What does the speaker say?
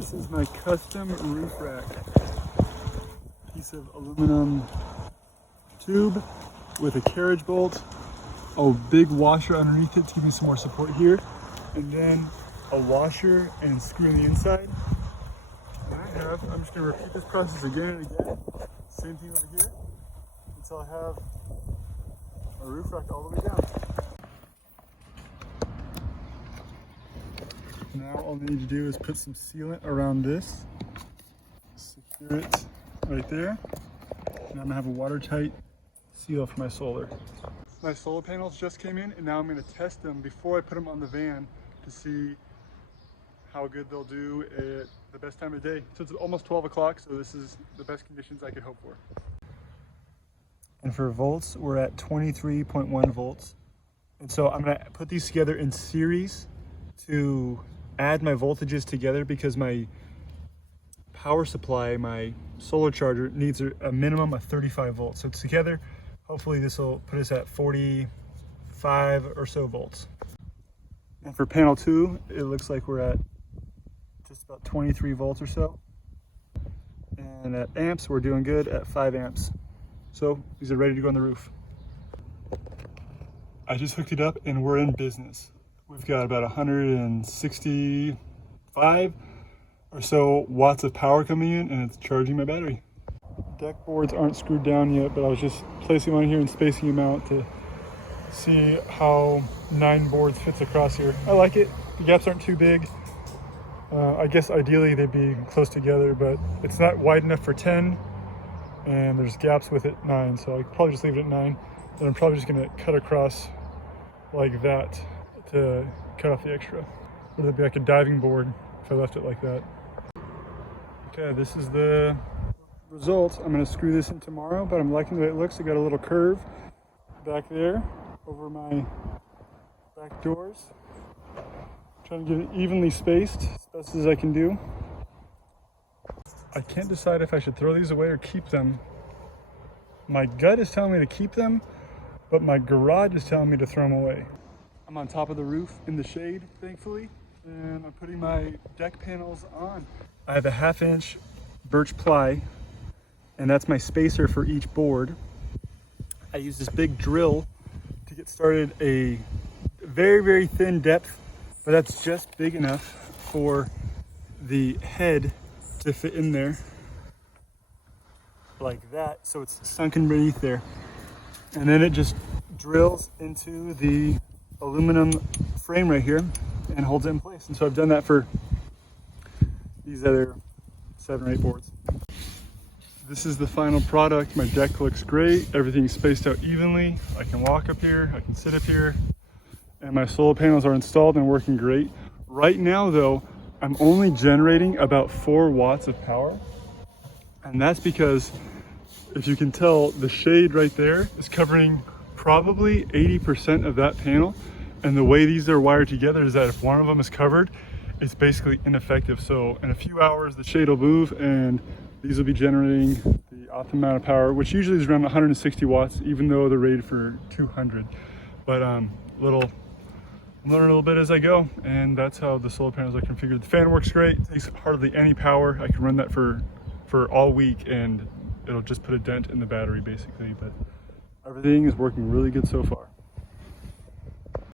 This is my custom roof rack. Piece of aluminum tube with a carriage bolt, a big washer underneath it to give me some more support here, and then a washer and screw on the inside. And I'm just going to repeat this process again and again. Same thing over here until I have a roof rack all the way down. Now all I need to do is put some sealant around this, secure it right there, and I'm going to have a watertight seal for my solar. My solar panels just came in, and now I'm going to test them before I put them on the van to see how good they'll do at the best time of day. So it's almost 12 o'clock, so this is the best conditions I could hope for. And for volts, we're at 23.1 volts. And so I'm going to put these together in series to add my voltages together, because my power supply, my solar charger, needs a minimum of 35 volts. So together, hopefully this will put us at 45 or so volts. And for panel 2, it looks like we're at just about 23 volts or so. And at amps, we're doing good at 5 amps. So these are ready to go on the roof. I just hooked it up and we're in business. We've got about 165 or so watts of power coming in, and it's charging my battery. Deck boards aren't screwed down yet, but I was just placing them on here and spacing them out to see how 9 boards fits across here. I like it. The gaps aren't too big. I guess ideally they'd be close together, but it's not wide enough for 10, and there's gaps with it 9, so I could probably just leave it at 9. And I'm probably just gonna cut across like that to cut off the extra. Or that'd be like a diving board if I left it like that. Okay, this is the result. I'm gonna screw this in tomorrow, but I'm liking the way it looks. I got a little curve back there over my back doors. Trying to get it evenly spaced as best as I can do. I can't decide if I should throw these away or keep them. My gut is telling me to keep them, but my garage is telling me to throw them away. I'm on top of the roof in the shade, thankfully, and I'm putting my deck panels on. I have a 1/2 inch birch ply, and that's my spacer for each board. I use this big drill to get started, a very, very thin depth, but that's just big enough for the head to fit in there like that, so it's sunken beneath there. And then it just drills into the aluminum frame right here and holds it in place. And so I've done that for these other 7 or 8 boards. This is the final product. My deck looks great. Everything's spaced out evenly. I can walk up here, I can sit up here, and my solar panels are installed and working great. Right now though, I'm only generating about 4 watts of power. And that's because, if you can tell, the shade right there is covering probably 80% of that panel. And the way these are wired together is that if one of them is covered, it's basically ineffective. So in a few hours, the shade will move and these will be generating the optimal amount of power, which usually is around 160 watts, even though they're rated for 200. But I'm learning a little bit as I go, and that's how the solar panels are configured. The fan works great, it takes hardly any power. I can run that for all week and it'll just put a dent in the battery basically, but everything is working really good so far.